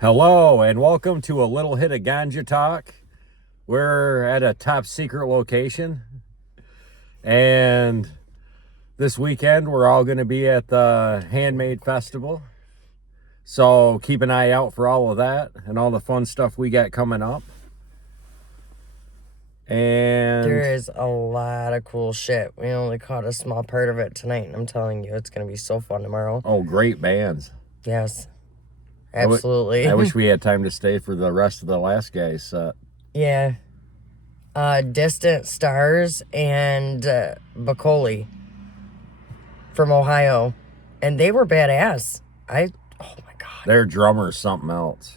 Hello and welcome to a little hit of Ganja Talk. We're at a top secret location, and this weekend we're all going to be at the Handmade Festival. So keep an eye out for all of that and all the fun stuff we got coming up. And there is a lot of cool shit. We only caught a small part of it tonight, and I'm telling you, it's going to be so fun tomorrow. Oh, great bands. Yes. Absolutely. I wish we had time to stay for the rest of the last guy's set. Yeah. Distant Stars and Baccano from Ohio. And they were badass. Oh my God. Their drummer's something else.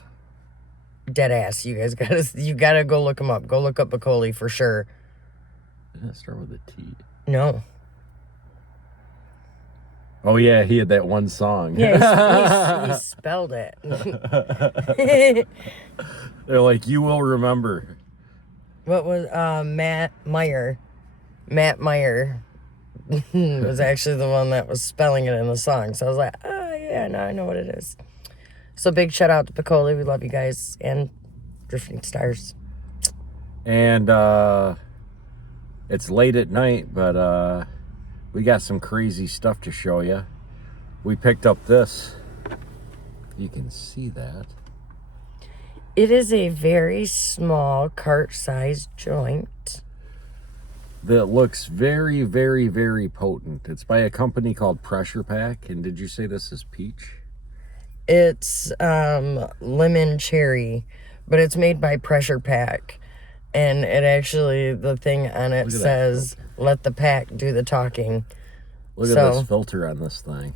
Dead ass. You guys gotta go look them up. Go look up Baccano for sure. Didn't it start with a T? No. Oh yeah, he had that one song. Yeah, he spelled it. They're like, you will remember. What was Matt Meyer? Matt Meyer was actually the one that was spelling it in the song. So I was like, oh yeah, now I know what it is. So big shout out to Baccano. We love you guys, and Drifting Stars. And it's late at night, but we got some crazy stuff to show you. We picked up this. You can see that. It is a very small cart-sized joint That looks very, very, very potent. It's by a company called Pressure Pack. And did you say this is peach? It's lemon cherry, but it's made by Pressure Pack. And it actually, the thing on it says, let the pack do the talking. Look at this filter on this thing.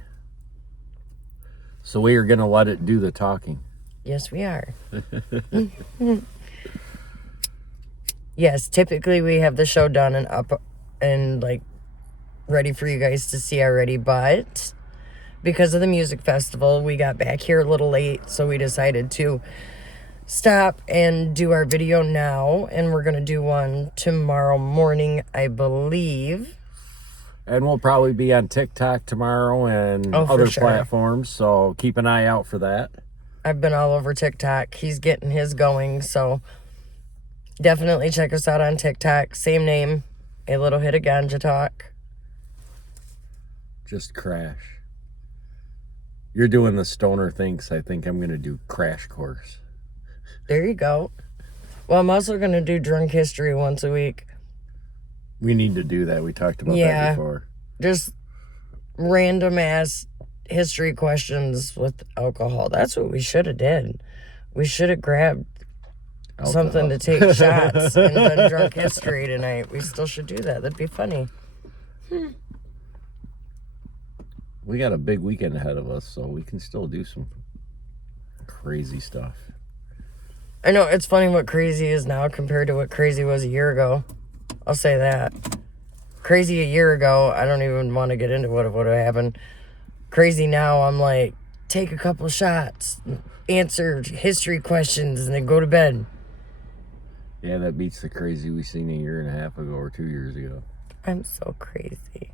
So we are going to let it do the talking. Yes, we are. Yes, typically we have the show done and up and like ready for you guys to see already, but because of the music festival, we got back here a little late, so we decided to stop and do our video now, and we're going to do one tomorrow morning, I believe. And we'll probably be on TikTok tomorrow and other platforms, so keep an eye out for that. I've been all over TikTok. He's getting his going, so definitely check us out on TikTok. Same name, A Little Hit of Ganja Talk. Just crash. You're doing the stoner thing, so I think I'm going to do crash course. There you go. Well, I'm also going to do drunk history once a week. We need to do that. We talked about that before. Just random ass history questions with alcohol. That's what we should have did. We should have grabbed something to take shots and done drunk history tonight. We still should do that. That'd be funny. We got a big weekend ahead of us, so we can still do some crazy stuff. I know, it's funny what crazy is now compared to what crazy was a year ago. I'll say that. Crazy a year ago, I don't even want to get into what would have happened. Crazy now, I'm like, take a couple shots, answer history questions, and then go to bed. Yeah, that beats the crazy we seen a year and a half ago or 2 years ago. I'm so crazy.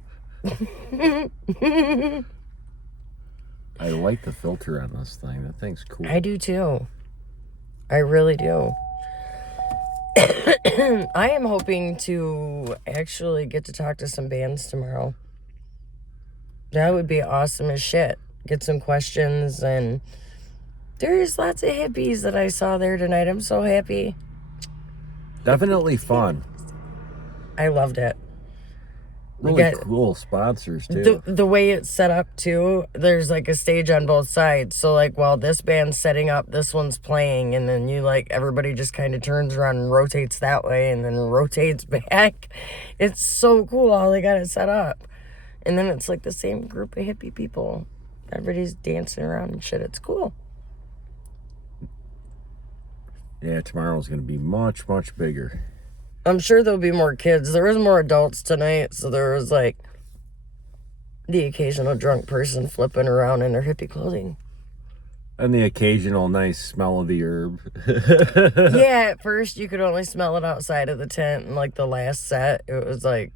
I like the filter on this thing. That thing's cool. I do too. I really do. I am hoping to actually get to talk to some bands tomorrow. That would be awesome as shit. Get some questions, and there's lots of hippies that I saw there tonight. I'm so happy. Definitely fun. I loved it. Really cool sponsors too. The way it's set up too, there's like a stage on both sides. So like while this band's setting up, this one's playing, and then you like everybody just kind of turns around and rotates that way and then rotates back. It's so cool how they got it set up. And then it's like the same group of hippie people. Everybody's dancing around and shit. It's cool. Yeah, tomorrow's going to be much, much bigger. I'm sure there'll be more kids. There was more adults tonight, so there was like the occasional drunk person flipping around in their hippie clothing. And the occasional nice smell of the herb. Yeah, at first you could only smell it outside of the tent, and like the last set, it was like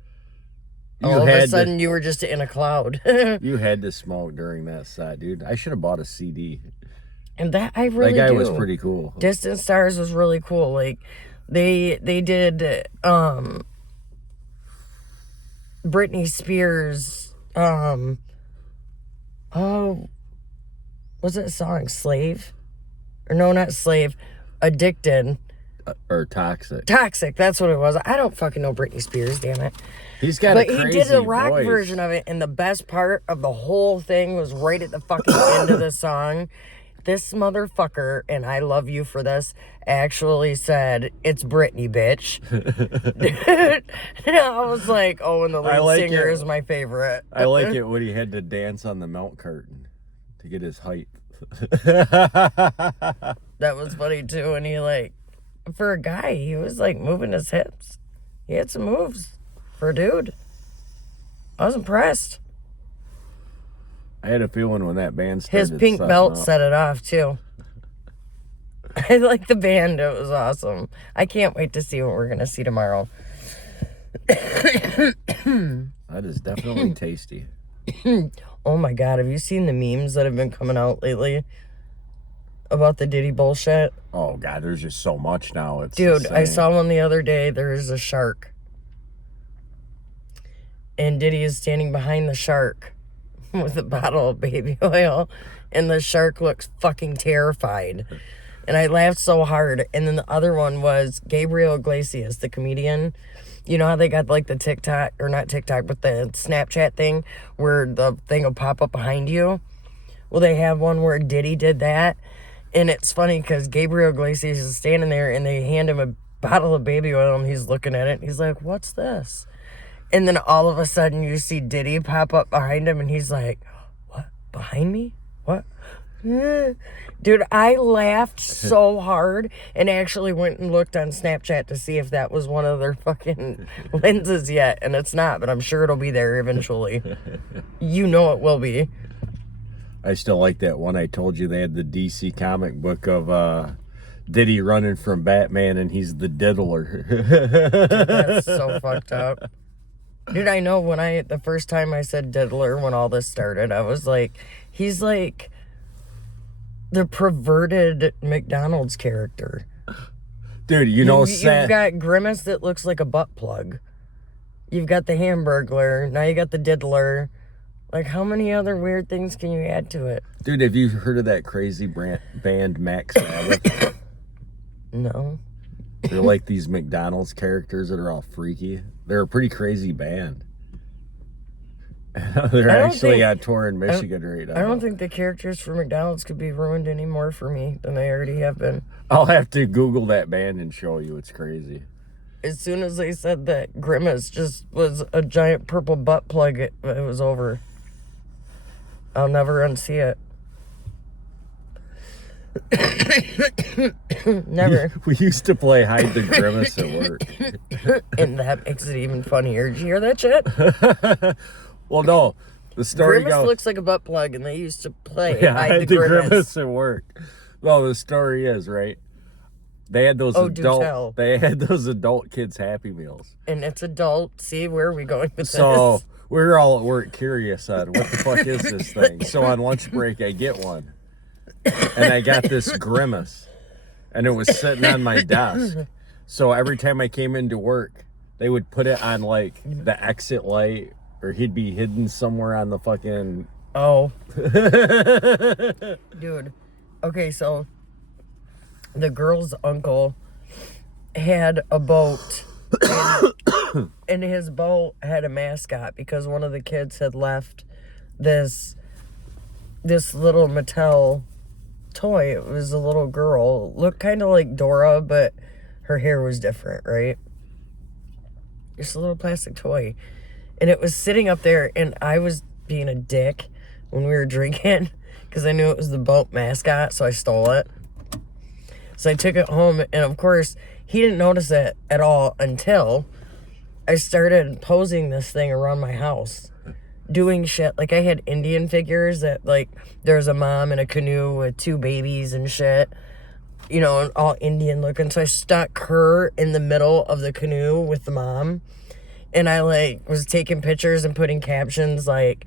all of a sudden you were just in a cloud. You had to smoke during that set, dude. I should have bought a CD. And that I really That guy do. was pretty cool. Distant Stars was really cool. Like they did Britney Spears oh, was it a song Slave? Or no, not Slave, Addicted. Or Toxic. Toxic, that's what it was. I don't fucking know Britney Spears, damn it. He's got But a crazy he did a rock voice. version of it, and the best part of the whole thing was right at the fucking end of the song. This motherfucker, and I love you for this, actually said, "It's Britney, bitch." And I was like, oh, and the lead singer is my favorite. I like it when he had to dance on the milk carton to get his height. That was funny too, and he like, for a guy, he was like moving his hips. He had some moves for a dude. I was impressed. I had a feeling when that band started. His pink belt set it off too. I like the band. It was awesome. I can't wait to see what we're gonna see tomorrow. That is definitely tasty. Oh my god, have you seen the memes that have been coming out lately about the Diddy bullshit? Oh god, there's just so much now. It's dude, I insane. saw one the other day. There's a shark, and Diddy is standing behind the shark with a bottle of baby oil, and the shark looks fucking terrified. And I laughed so hard. And then the other one was Gabriel Iglesias, the comedian. You know how they got like the TikTok, or not TikTok, but the Snapchat thing where the thing will pop up behind you? Well, they have one where Diddy did that. And it's funny because Gabriel Iglesias is standing there and they hand him a bottle of baby oil and he's looking at it. And he's like, "What's this?" And then all of a sudden you see Diddy pop up behind him and he's like, "What? Behind me? What?" Dude, I laughed so hard and actually went and looked on Snapchat to see if that was one of their fucking lenses yet. And it's not, but I'm sure it'll be there eventually. You know it will be. I still like that one I told you. They had the DC comic book of Diddy running from Batman and he's the diddler. Dude, that's so fucked up. Dude, I know when the first time I said diddler when all this started, I was like, he's like the perverted McDonald's character. Dude, you know, you've got Grimace that looks like a butt plug. You've got the Hamburglar. Now you got the diddler. Like, how many other weird things can you add to it? Dude, have you heard of that crazy band Max Sabbath? No. They're like these McDonald's characters that are all freaky. They're a pretty crazy band. They're actually on tour in Michigan right now. I don't think the characters for McDonald's could be ruined any more for me than they already have been. I'll have to Google that band and show you. It's crazy. As soon as they said that Grimace just was a giant purple butt plug, it was over. I'll never unsee it. Never. We used to play Hide the Grimace at work. And that makes it even funnier. Did you hear that shit? Well, no. The story Grimace goes... looks like a butt plug, and they used to play Hide the Grimace at work. No, the story is, right? They had those adult kids Happy Meals. And it's adult. See, where are we going with So this? we were all at work curious on what the fuck is this thing. So on lunch break, I get one. And I got this Grimace. And it was sitting on my desk. So every time I came into work, they would put it on like the exit light, or he'd be hidden somewhere on the fucking... Oh. Dude. Okay, so the girl's uncle had a boat, and his boat had a mascot because one of the kids had left this little Mattel toy. It was a little girl, looked kind of like Dora, but her hair was different, right? Just a little plastic toy, and it was sitting up there, and I was being a dick when we were drinking because I knew it was the boat mascot, so I stole it. So I took it home, and of course, he didn't notice it at all until I started posing this thing around my house, doing shit. Like, I had Indian figures that, like, there's a mom in a canoe with 2 babies and shit, you know, and all Indian looking. So I stuck her in the middle of the canoe with the mom, and I, like, was taking pictures and putting captions like,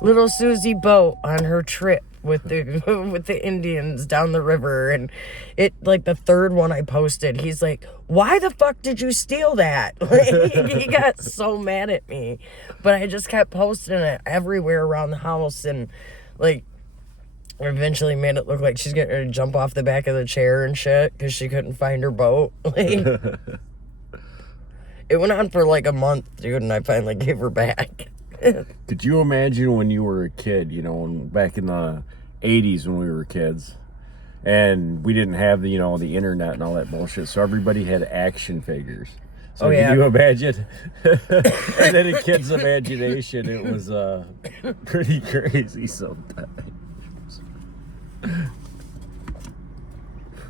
"Little Susie boat on her trip with the with the Indians down the river, and it like the third one I posted, he's like, "Why the fuck did you steal that?" He got so mad at me, but I just kept posting it everywhere around the house, and like eventually made it look like she's getting ready to jump off the back of the chair and shit because she couldn't find her boat. Like, it went on for like a month, dude, and I finally gave her back. Could you imagine when you were a kid, you know, back in the 80s when we were kids, and we didn't have the internet and all that bullshit, so everybody had action figures. So Oh, yeah. can you imagine? And in a kid's imagination, it was pretty crazy sometimes.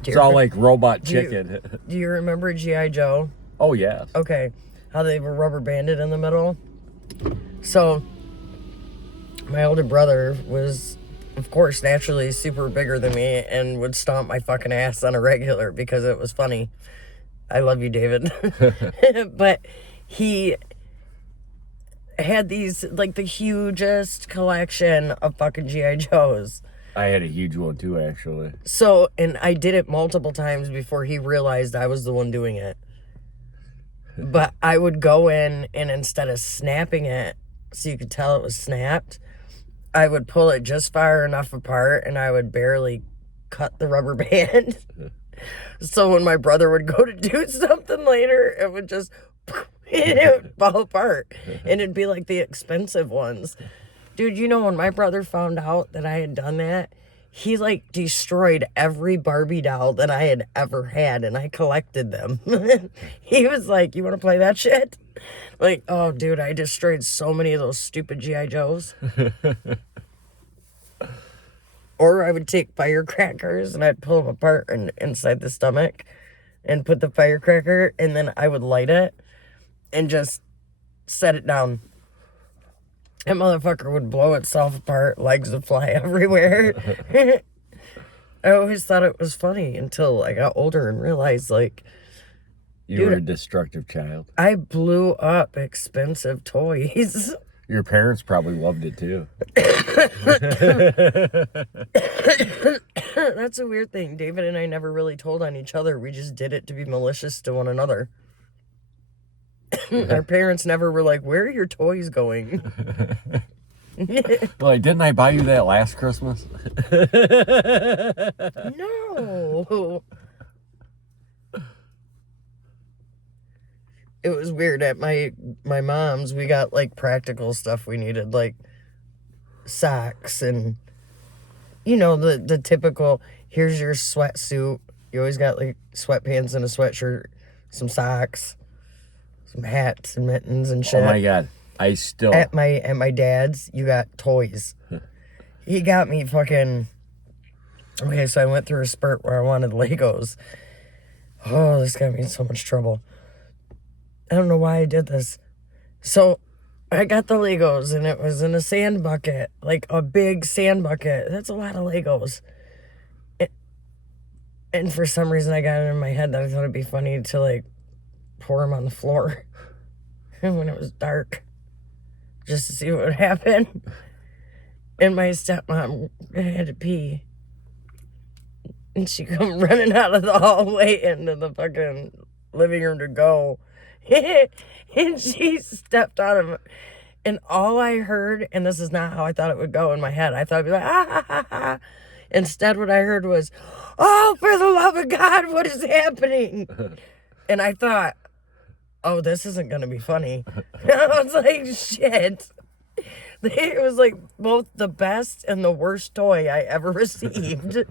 It's all like Robot Chicken. Do you remember G.I. Joe? Oh, yes. Okay, how they were rubber banded in the middle? So, my older brother was, of course, naturally super bigger than me and would stomp my fucking ass on a regular because it was funny. I love you, David. But he had these, like, the hugest collection of fucking G.I. Joes. I had a huge one, too, actually. So, and I did it multiple times before he realized I was the one doing it. But I would go in, and instead of snapping it so you could tell it was snapped, I would pull it just far enough apart, and I would barely cut the rubber band. So when my brother would go to do something later, it would just it would fall apart. And it'd be like the expensive ones. Dude, you know, when my brother found out that I had done that, he like destroyed every Barbie doll that I had ever had, and I collected them. He was like, "You want to play that shit?" Like, oh, dude, I destroyed so many of those stupid G.I. Joes. Or I would take firecrackers and I'd pull them apart and inside the stomach and put the firecracker, and then I would light it and just set it down. That motherfucker would blow itself apart, legs would fly everywhere. I always thought it was funny until I got older and realized, like, You were a destructive child. I blew up expensive toys. Your parents probably loved it too. That's a weird thing. David and I never really told on each other. We just did it to be malicious to one another. Our parents never were like, "Where are your toys going?" Like, didn't I buy you that last Christmas? No. It was weird. At my mom's, we got like practical stuff we needed, like socks and, you know, the typical, here's your sweatsuit. You always got like sweatpants and a sweatshirt, some socks, some hats and mittens and shit. Oh my God. I still... At my dad's, you got toys. He got me fucking... Okay, so I went through a spurt where I wanted Legos. Oh, this got me in so much trouble. I don't know why I did this. So I got the Legos, and it was in a sand bucket, like a big sand bucket. That's a lot of Legos. And for some reason, I got it in my head that I thought it'd be funny to like pour them on the floor when it was dark, just to see what would happen. And my stepmom had to pee, and she come running out of the hallway into the fucking living room to go. And she stepped on him, and all I heard, and this is not how I thought it would go in my head, I thought it'd be like, ah, ha, ha, ha. Instead, what I heard was, "Oh, for the love of God, what is happening?" And I thought, oh, this isn't going to be funny. I was like, shit. It was like both the best and the worst toy I ever received,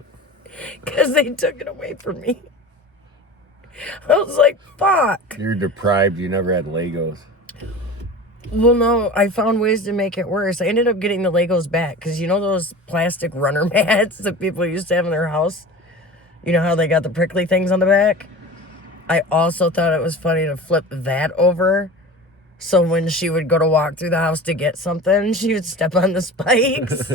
because they took it away from me. I was like, fuck. You're deprived. You never had Legos. Well, no, I found ways to make it worse. I ended up getting the Legos back, because you know those plastic runner mats that people used to have in their house? You know how they got the prickly things on the back? I also thought it was funny to flip that over, so when she would go to walk through the house to get something, she would step on the spikes.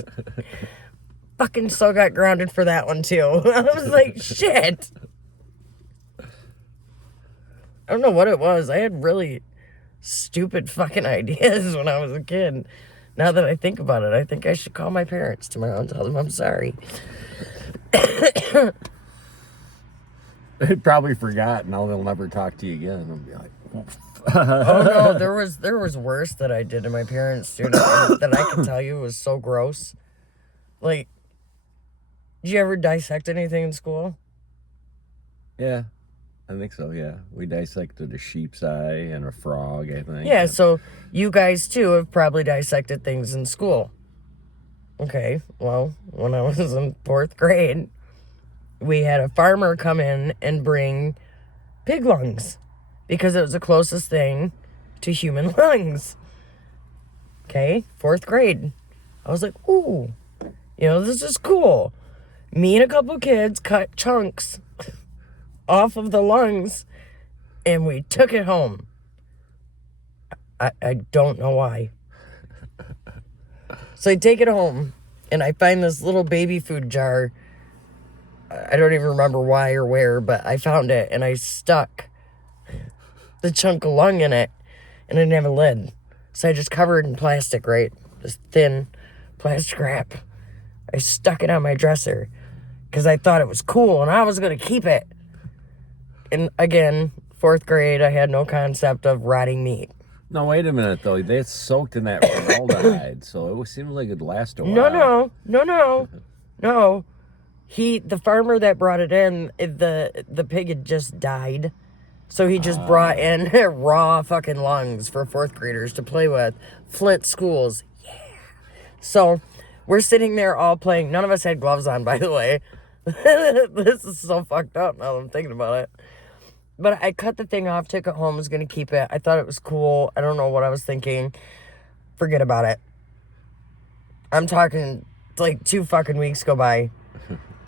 Fucking so got grounded for that one, too. I was like, shit. I don't know what it was. I had really stupid fucking ideas when I was a kid. Now that I think about it, I think I should call my parents tomorrow and tell them I'm sorry. They probably forgot. Now they'll never talk to you again. I'll be like, Oh no, there was worse that I did to my parents, dude. That I can tell you was so gross. Like, did you ever dissect anything in school? yeah, I think so. Yeah, we dissected a sheep's eye and a frog. I think. Yeah, so you guys too have probably dissected things in school. Okay, well, when I was in 4th grade, we had a farmer come in and bring pig lungs because it was the closest thing to human lungs. Okay, 4th grade. I was like, ooh, this is cool. Me and a couple kids cut chunks off of the lungs and we took it home. I don't know why. So I take it home and I find this little baby food jar. I don't even remember why or where, but I found it and I stuck the chunk of lung in it and I didn't have a lid. So I just covered in plastic, right? This thin plastic wrap. I stuck it on my dresser because I thought it was cool and I was going to keep it. And again, 4th grade, I had no concept of rotting meat. No, wait a minute, though. That's soaked in that formaldehyde, so it seems like it'd last a while. No. The farmer that brought it in, the pig had just died. So he just brought in raw fucking lungs for 4th graders to play with. Flint schools. Yeah. So we're sitting there all playing. None of us had gloves on, by the way. This is so fucked up now that I'm thinking about it. But I cut the thing off, took it home, was going to keep it. I thought it was cool. I don't know what I was thinking. Forget about it. I'm talking like 2 fucking weeks go by.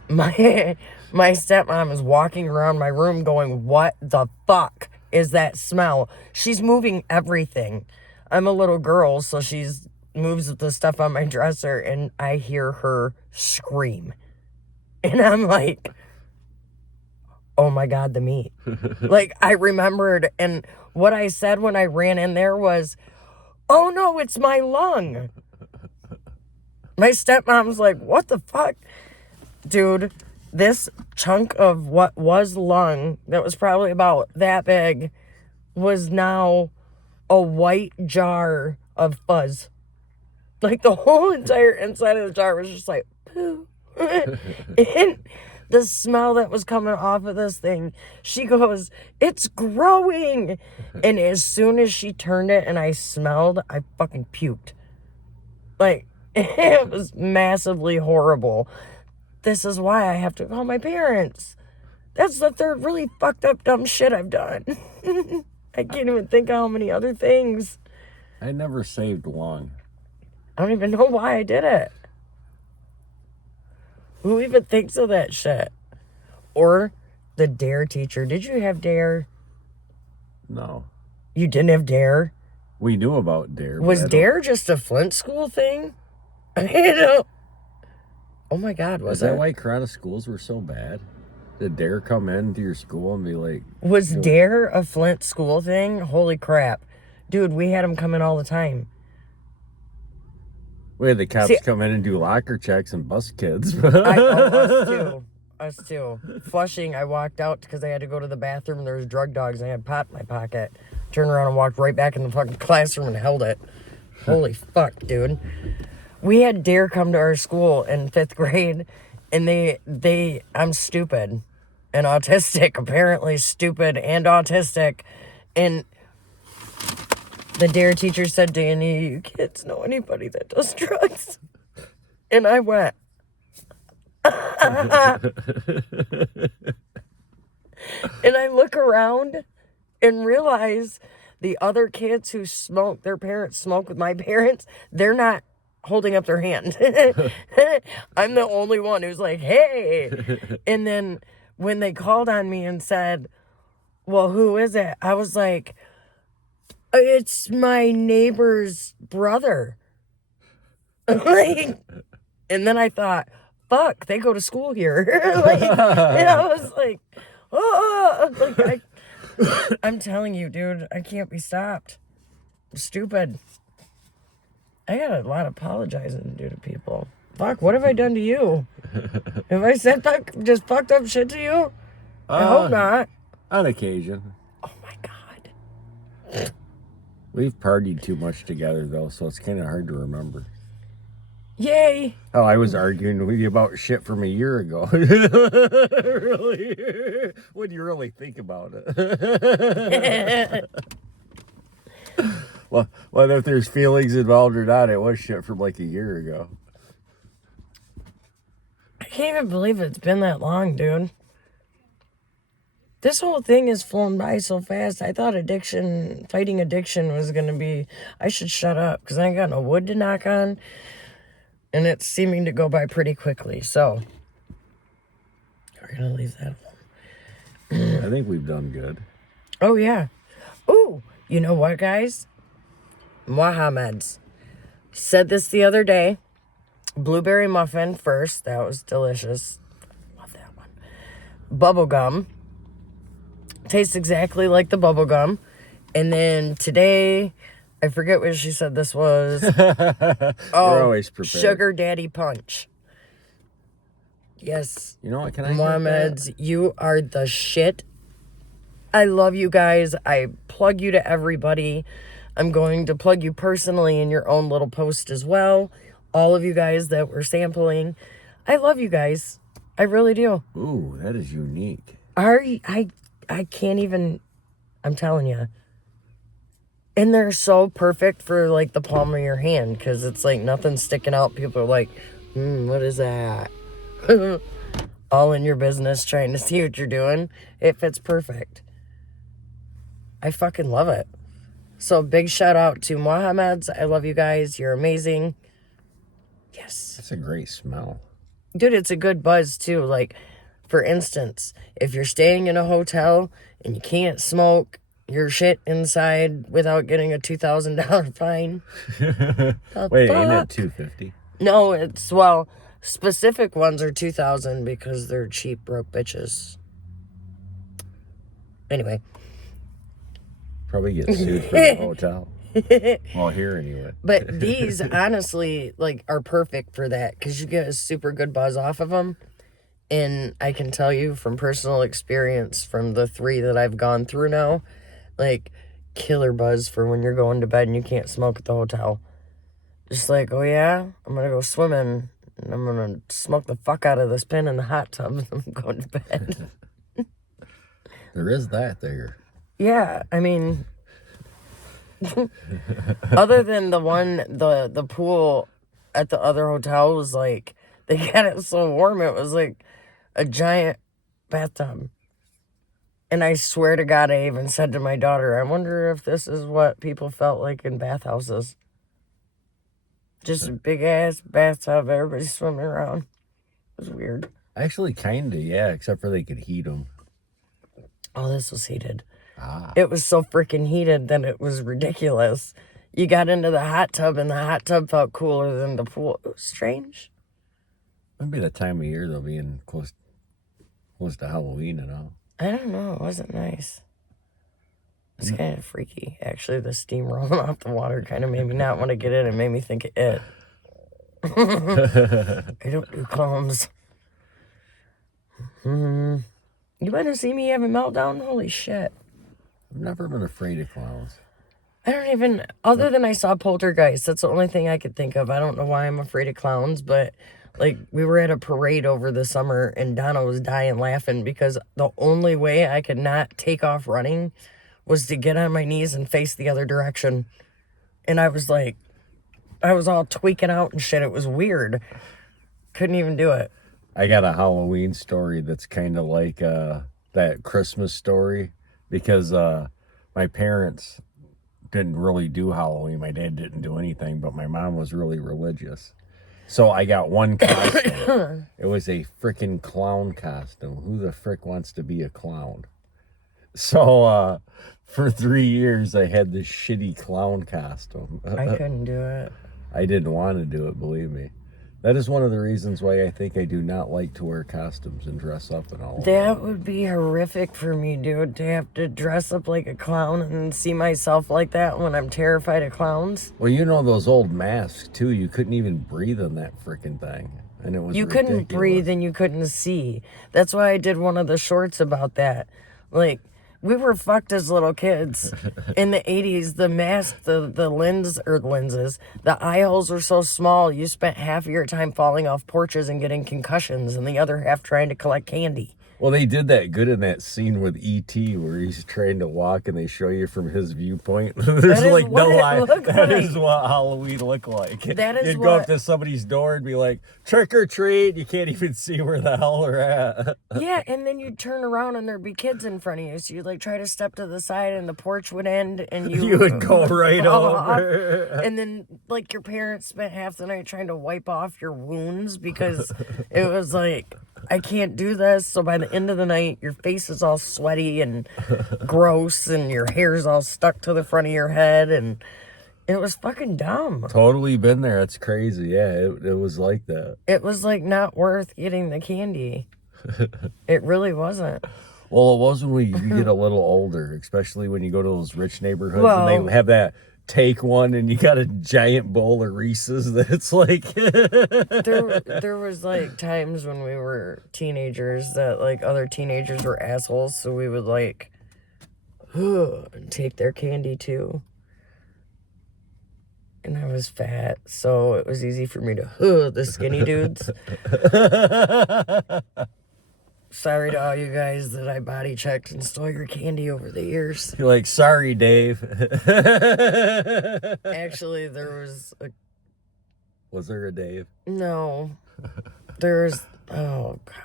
My stepmom is walking around my room going, what the fuck is that smell? She's moving everything. I'm a little girl, so she's moves the stuff on my dresser, and I hear her scream. And I'm like, oh my God, the meat. Like, I remembered, and what I said when I ran in there was, oh no, it's my lung. My stepmom's like, what the fuck? Dude, this chunk of what was lung, that was probably about that big, was now a white jar of fuzz. Like, the whole entire inside of the jar was just like, poo. And the smell that was coming off of this thing, she goes, it's growing. And as soon as she turned it and I smelled, I fucking puked. Like, it was massively horrible. This is why I have to call my parents. That's the 3rd really fucked up dumb shit I've done. I can't even think of how many other things. I never saved lung. I don't even know why I did it. Who even thinks of that shit? Or the DARE teacher. Did you have DARE? No. You didn't have DARE? We knew about DARE. Was DARE just a Flint school thing? Oh my God, was Is that it? why Corona schools were so bad? Did DARE come into your school and be like... Was DARE a Flint school thing? Holy crap. Dude, we had them come in all the time. We had the cops come in and do locker checks and bust kids. Us too. Flushing, I walked out because I had to go to the bathroom and there was drug dogs and I had pot in my pocket. Turned around and walked right back in the fucking classroom and held it. Holy fuck, dude. We had DARE come to our school in 5th grade and I'm stupid and autistic, apparently stupid and autistic. And the DARE teacher said, Danny, you kids know anybody that does drugs? And I went, and I look around and realize the other kids who smoke, their parents smoke with my parents, they're not holding up their hand. I'm the only one who's like, hey. And then when they called on me and said, well, who is it? I was like, it's my neighbor's brother. Like, and then I thought, fuck, they go to school here. Like, and I was like, oh, like I'm telling you, dude, I can't be stopped. I'm stupid. I got a lot of apologizing to do to people. Fuck, what have I done to you? Have I said just fucked up shit to you? I hope not. On occasion. Oh my God. We've partied too much together, though, so it's kind of hard to remember. Yay. Oh, I was arguing with you about shit from a year ago. Really? When you really think about it. Well, whether if there's feelings involved or not, it was shit from like a year ago. I can't even believe it's been that long, dude. This whole thing has flown by so fast. I thought fighting addiction was going to be, I should shut up because I ain't got no wood to knock on. And it's seeming to go by pretty quickly. So, we're going to leave that alone. I think we've done good. Oh, yeah. Ooh, you know what, guys? Mohammed's said this the other day. Blueberry muffin first. That was delicious. Love that one. Bubble gum. Tastes exactly like the bubble gum. And then today, I forget what she said this was. We're always prepared. Sugar Daddy Punch. Yes. You know what? Can I Mohammed's, you are the shit. I love you guys. I plug you to everybody. I'm going to plug you personally in your own little post as well. All of you guys that were sampling. I love you guys. I really do. Ooh, that is unique. I can't even, I'm telling you. And they're so perfect for like the palm of your hand because it's like nothing sticking out. People are like, what is that? All in your business trying to see what you're doing. It fits perfect. I fucking love it. So big shout out to Mohammed's. I love you guys. You're amazing. Yes. That's a great smell. Dude, it's a good buzz too. Like, for instance, if you're staying in a hotel and you can't smoke your shit inside without getting a $2,000 fine. Wait, ain't that $250? No, it's, well, specific ones are $2,000 because they're cheap, broke bitches. Anyway. Probably get sued for the hotel. Well, here anyway. But these, honestly, like, are perfect for that because you get a super good buzz off of them. And I can tell you from personal experience from the 3 that I've gone through now, like, killer buzz for when you're going to bed and you can't smoke at the hotel. Just like, oh yeah, I'm going to go swimming and I'm going to smoke the fuck out of this pin in the hot tub and I'm going to bed. There is that there. Yeah, I mean, other than the one, the pool at the other hotel was like, they got it so warm, it was like a giant bathtub. And I swear to God, I even said to my daughter, I wonder if this is what people felt like in bathhouses. Just a big ass bathtub, everybody swimming around. It was weird. Actually, kind of, yeah, except for they could heat them. Oh, this was heated. Ah. It was so freaking heated that it was ridiculous. You got into the hot tub and the hot tub felt cooler than the pool. It was strange. Maybe the time of year they'll be in close to Halloween and all. I don't know. It wasn't nice. It's kind of freaky. Actually, the steam rolling off the water kind of made me not want to get in. It made me think of it. I don't do clowns. You better see me have a meltdown? Holy shit. I've never been afraid of clowns. I don't even, other than I saw Poltergeist, that's the only thing I could think of. I don't know why I'm afraid of clowns, but like we were at a parade over the summer and Donna was dying laughing because the only way I could not take off running was to get on my knees and face the other direction. And I was like, I was all tweaking out and shit. It was weird. Couldn't even do it. I got a Halloween story that's kind of like that Christmas story because my parents didn't really do Halloween. My dad didn't do anything, but my mom was really religious. So I got one costume. It was a freaking clown costume. Who the frick wants to be a clown? So for 3 years, I had this shitty clown costume. I couldn't do it. I didn't want to do it, believe me. That is one of the reasons why I think I do not like to wear costumes and dress up and all. That would be horrific for me, dude, to have to dress up like a clown and see myself like that when I'm terrified of clowns. Well, you know those old masks too. You couldn't even breathe in that freaking thing, and it was You ridiculous. couldn't breathe and you couldn't see. That's why I did one of the shorts about that. Like, we were fucked as little kids in the 80s. The mask, the lenses, the eye holes were so small. You spent half of your time falling off porches and getting concussions, and the other half trying to collect candy. Well, they did that good in that scene with E.T. where he's trying to walk and they show you from his viewpoint. There's is like no what it lie. looked That like. is what Halloween looked like. That is You'd go up what- to somebody's door and be like, trick or treat. You can't even see where the hell they're at. Yeah, and then you'd turn around and there'd be kids in front of you. So you'd like try to step to the side and the porch would end and You would go right fall off. over. And then like your parents spent half the night trying to wipe off your wounds because it was like, I can't do this. So by the end of the night, your face is all sweaty and gross and your hair's all stuck to the front of your head. And it was fucking dumb. Totally been there. It's crazy. Yeah, it was like that. It was like not worth getting the candy. It really wasn't. Well, it was when you get a little older, especially when you go to those rich neighborhoods Well- and they have that take one and you got a giant bowl of Reese's that's like... There was like times when we were teenagers that like other teenagers were assholes, so we would like and take their candy too. And I was fat, so it was easy for me to the skinny dudes. Sorry to all you guys that I body checked and stole your candy over the years. You're like, sorry, Dave. Actually, there was a Was there a Dave? no. There's oh god,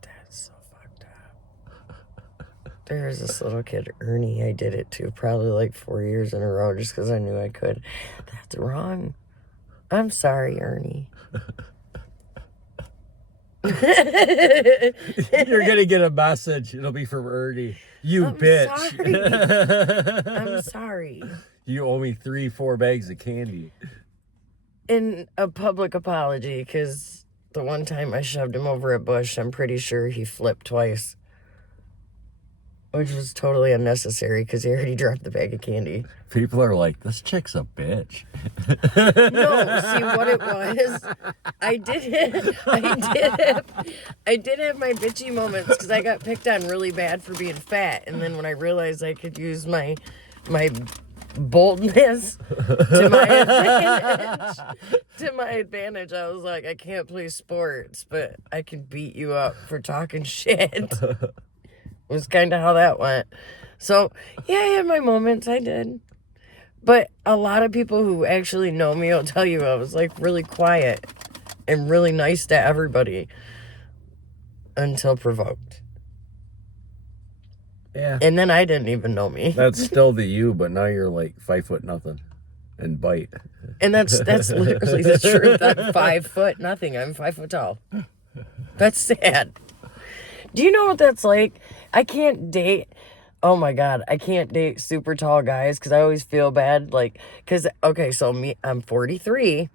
that's so fucked up. There was this little kid, Ernie, I did it to probably like 4 years in a row just because I knew I could. That's wrong. I'm sorry, Ernie. You're gonna get a message. It'll be from Ernie. You I'm bitch. I'm sorry. You owe me 3-4 bags of candy. In a public apology, because the one time I shoved him over a bush, I'm pretty sure he flipped twice. Which was totally unnecessary because he already dropped the bag of candy. People are like, this chick's a bitch. No, see what it was. I did have my bitchy moments because I got picked on really bad for being fat, and then when I realized I could use my boldness to my advantage, I was like, I can't play sports, but I can beat you up for talking shit. Was kind of how that went. So, yeah, I had my moments. I did. But a lot of people who actually know me will tell you I was like really quiet and really nice to everybody until provoked. Yeah. And then I didn't even know me. That's still the you, but now you're like 5'0" and bite. And that's literally the truth. I'm 5 foot nothing. I'm 5 foot tall. That's sad. Do you know what that's like? I can't date. Oh my God, I can't date super tall guys because I always feel bad. Like, okay, so I'm 43,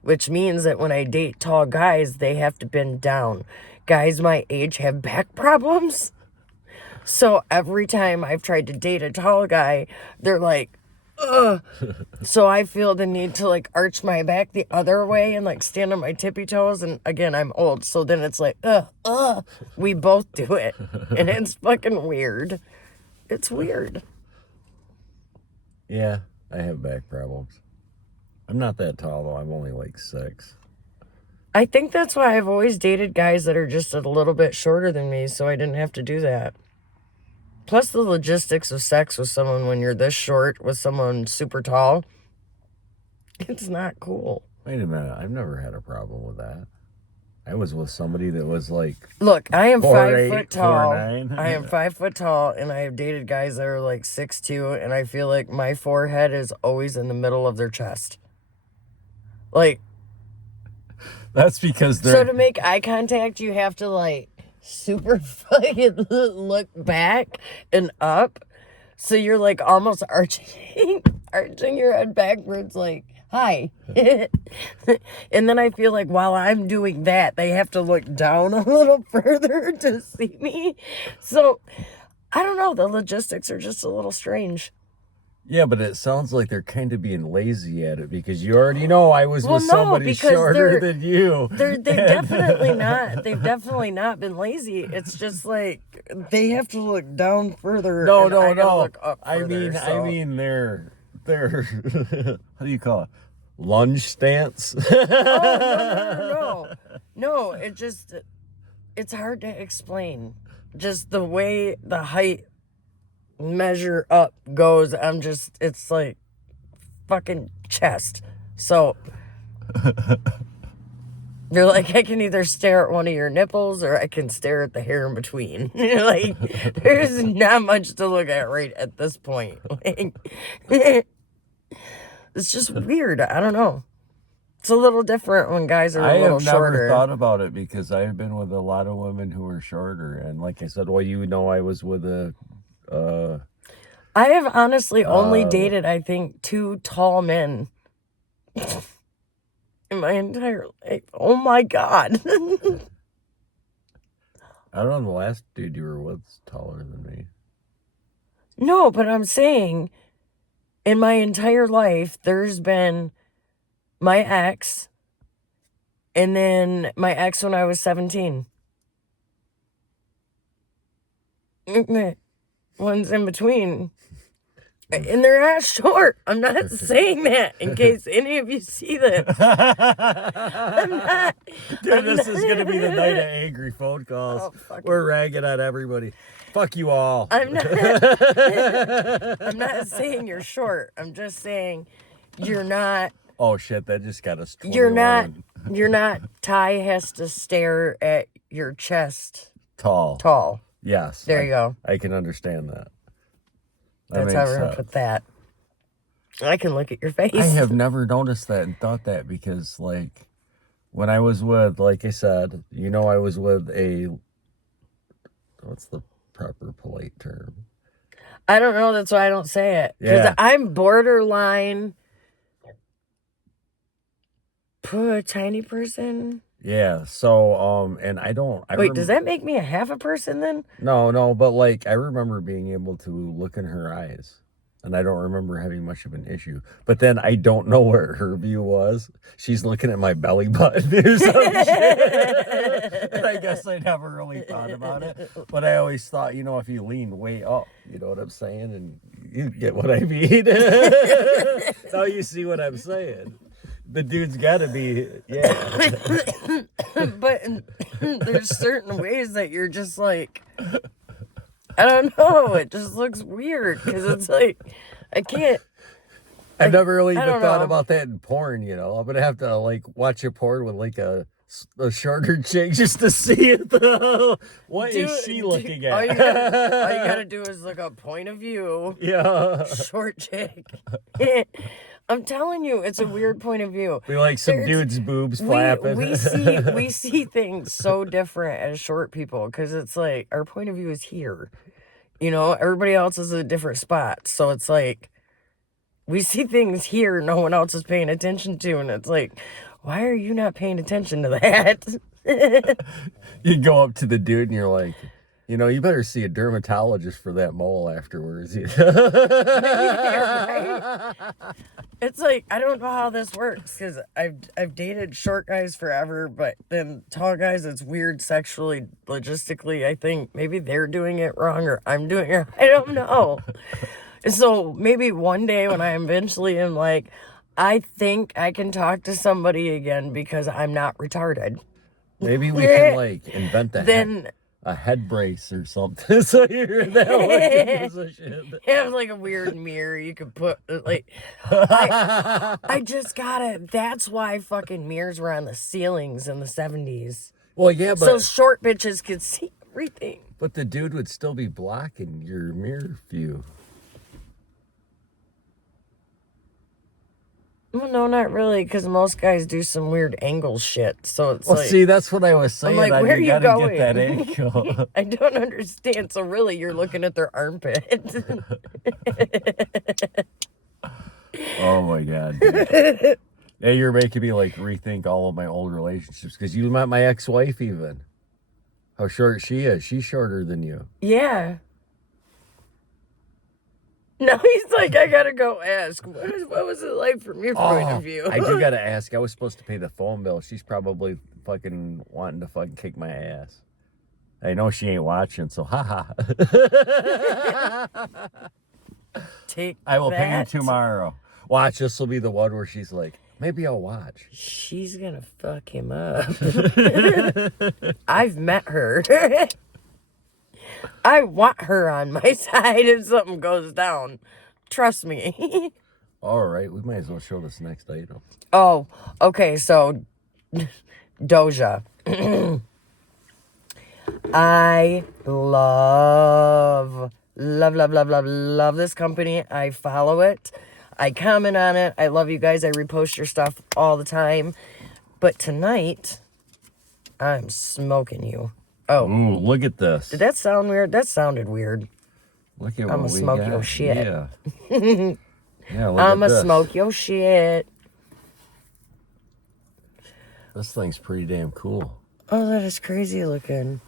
which means that when I date tall guys, they have to bend down. Guys my age have back problems. So every time I've tried to date a tall guy, they're like, ugh. So I feel the need to like arch my back the other way and like stand on my tippy toes. And again, I'm old. So then it's like, we both do it. And it's fucking weird. It's weird. Yeah, I have back problems. I'm not that tall though. I'm only like 6. I think that's why I've always dated guys that are just a little bit shorter than me. So I didn't have to do that. Plus the logistics of sex with someone when you're this short with someone super tall, it's not cool. Wait a minute. I've never had a problem with that. I was with somebody that was like... Look, I am 5 foot 4'8", tall. 4'9". I am 5 foot tall, and I have dated guys that are like 6'2", and I feel like my forehead is always in the middle of their chest. Like... That's because they're... So to make eye contact, you have to like... super fucking look back and up, so you're like almost arching your head backwards, like hi. And then I feel like while I'm doing that, they have to look down a little further to see me. So, I don't know. The logistics are just a little strange. Yeah, but it sounds like they're kind of being lazy at it because you already know I was with no, somebody because shorter than you. They've definitely not. They've definitely not been lazy. It's just like they have to look down further. No. Look up I further, mean, they're how do you call it? Lunge stance. Oh, no. It's hard to explain. Just the way the height measure up goes, it's like fucking chest. So you're like, I can either stare at one of your nipples or I can stare at the hair in between. Like, there's not much to look at right at this point. Like, it's just weird. I don't know. It's a little different when guys are a little shorter. I have never thought about it because I've been with a lot of women who are shorter. And like I said, well, you know, I was with a... I have honestly only dated, I think, 2 tall men in my entire life. Oh my God. I don't know, the last dude you were with is taller than me. No, but I'm saying in my entire life, there's been my ex and then my ex when I was 17. One's in between. And they're not short. I'm not saying that in case any of you see this. I'm not. Dude, this is going to be the night of angry phone calls. Oh, we're ragging on everybody. Fuck you all. I'm not saying you're short. I'm just saying you're not. Oh, shit, that just got us 21. You're not. Ty has to stare at your chest. Tall. Yes. There you go. I can understand that. That's how we're going to put that. I can look at your face. I have never noticed that and thought that because, like, when I was with, like I said, you know, I was with what's the proper polite term? I don't know. That's why I don't say it. Because Yeah. I'm borderline a tiny person. Yeah, so, and Wait, does that make me a half a person then? No, but, like, I remember being able to look in her eyes, and I don't remember having much of an issue. But then I don't know what her view was. She's looking at my belly button or some shit. And I guess I never really thought about it. But I always thought, you know, if you lean way up, you know what I'm saying? And you get what I mean. Now you see what I'm saying. The dude's got to be, yeah. But there's certain ways that you're just like, I don't know. It just looks weird because it's like, I can't. I've never really even thought about that in porn, you know. I'm going to have to, like, watch a porn with, like, a shorter chick just to see it, though. What is she looking at? All you gotta do is look up point of view. Yeah. Short chick. I'm telling you, it's a weird point of view. We like some dude's boobs flapping. We see things so different as short people because it's like our point of view is here. You know, everybody else is a different spot. So it's like we see things here no one else is paying attention to. And it's like, why are you not paying attention to that? You go up to the dude and you're like, you know, you better see a dermatologist for that mole afterwards. Yeah, right? It's like, I don't know how this works because I've dated short guys forever, but then tall guys, it's weird sexually, logistically. I think maybe they're doing it wrong or I'm doing it. I don't know. So maybe one day when I eventually am like, I think I can talk to somebody again because I'm not retarded. Maybe we can like invent that. A head brace or something, so you're in that like position. Have like a weird mirror you could put like. I just got it. That's why fucking mirrors were on the ceilings in the 70s. Well, yeah, but so short bitches could see everything. But the dude would still be blocking your mirror view. Well, no, not really, because most guys do some weird angle shit. So it's like, see, that's what I was saying. I'm like, where are you going? Get that angle. I don't understand. So really, you're looking at their armpit. Oh my God, dude. Yeah, you're making me like rethink all of my old relationships because you met my ex-wife even. How short she is. She's shorter than you. Yeah. No, he's like, I gotta go ask. What was it like from your point of view? I do gotta ask. I was supposed to pay the phone bill. She's probably fucking wanting to fucking kick my ass. I know she ain't watching, so haha. I will pay you tomorrow. Watch, this will be the one where she's like, maybe I'll watch. She's gonna fuck him up. I've met her. I want her on my side if something goes down. Trust me. All right, we might as well show this next item. Oh, okay, so Doja. I love this company. I follow it. I comment on it. I love you guys. I repost your stuff all the time. But tonight, I'm smoking you. Oh. Ooh, look at this. Did that sound weird? That sounded weird. Look at what I'ma we smoke got. your shit. Yeah. Yeah, look I'ma at this. smoke your shit. This thing's pretty damn cool. Oh, that is crazy looking.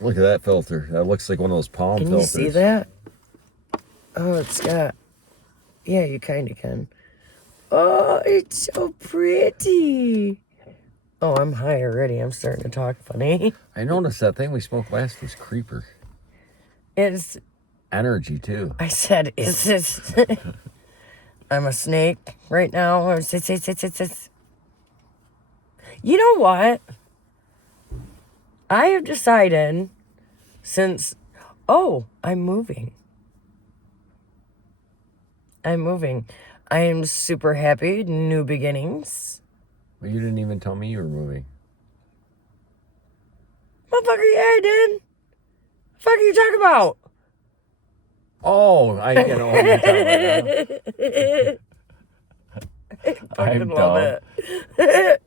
Look at that filter. That looks like one of those palm filters. Can you see that? Oh, it's got... Yeah, you kind of can. Oh, it's so pretty. Oh, I'm high already. I'm starting to talk funny. I noticed that thing we smoked last was creeper. It's... Energy, too. I said, is this... I'm a snake right now. You know what? I have decided since... Oh, I'm moving. I am super happy. New beginnings. Well, you didn't even tell me you were moving. Motherfucker, yeah, I did. Fuck are you talking about? Oh, I get what you're talking about. I'm dumb.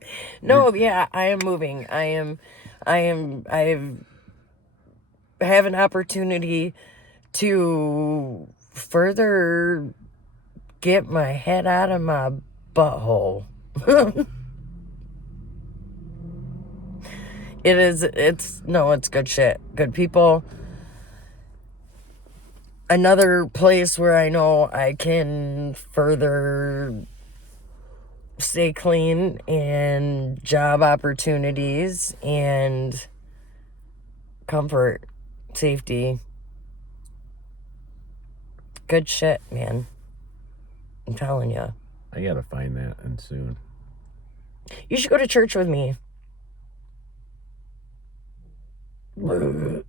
No, yeah, I am moving. I have an opportunity to further get my head out of my butthole. It's good shit. Good people. Another place where I know I can further stay clean, and job opportunities and comfort, safety. Good shit, man. I'm telling you. I gotta find that and soon. You should go to church with me. I'm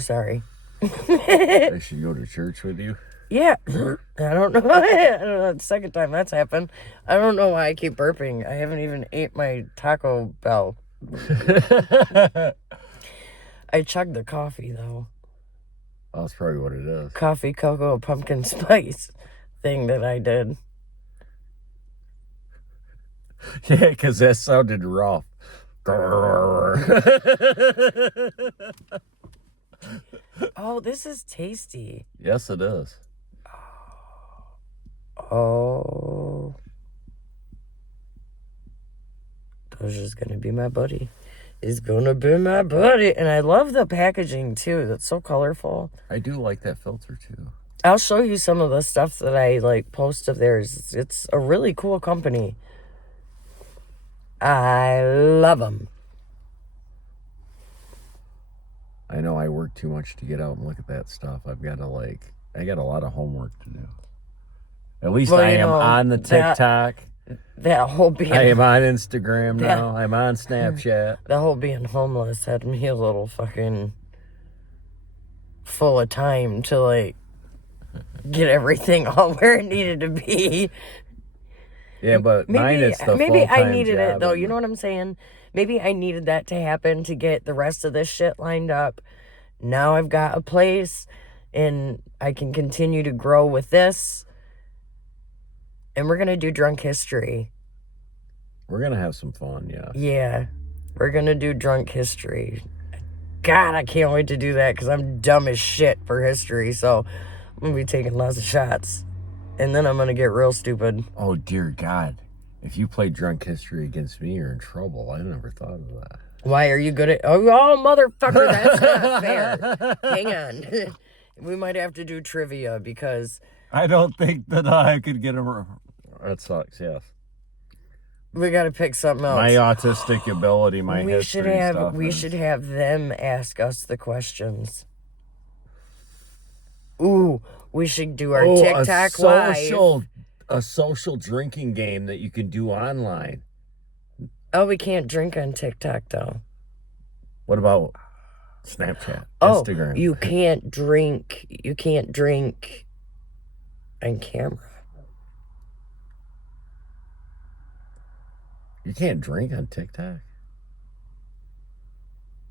sorry. I should go to church with you. Yeah. I don't know. The second time that's happened. I don't know why I keep burping. I haven't even ate my Taco Bell. I chugged the coffee, though. Oh, that's probably what it is. Coffee, cocoa, pumpkin spice thing that I did. Yeah, because that sounded rough. Oh, this is tasty. Yes, it is. Oh. Doja's gonna be my buddy. He's gonna be my buddy. And I love the packaging, too. That's so colorful. I do like that filter, too. I'll show you some of the stuff that I, post of theirs. It's a really cool company. I love them. I know I work too much to get out and look at that stuff. I got a lot of homework to do. At least I am on the TikTok. That whole being... I am on Instagram now. I'm on Snapchat. The whole being homeless had me a little fucking full of time to, get everything all where it needed to be. Yeah, but mine is the maybe full-time I needed job, it, though. You know what I'm saying? Maybe I needed that to happen to get the rest of this shit lined up. Now I've got a place, and I can continue to grow with this. And we're going to do drunk history. We're going to have some fun, yeah. Yeah. We're going to do drunk history. God, I can't wait to do that because I'm dumb as shit for history. So I'm going to be taking lots of shots. And then I'm going to get real stupid. Oh, dear God. If you play drunk history against me, you're in trouble. I never thought of that. Why are you good at... Oh, motherfucker, that's not fair. Hang on. We might have to do trivia because... I don't think that I could get him... That sucks, yes. We got to pick something else. My autistic ability, my history stuff. We should have them ask us the questions. Ooh, we should do our TikTok live. A social drinking game that you can do online. Oh, we can't drink on TikTok, though. What about Snapchat, Oh, Instagram? you can't drink on camera. You can't drink on TikTok?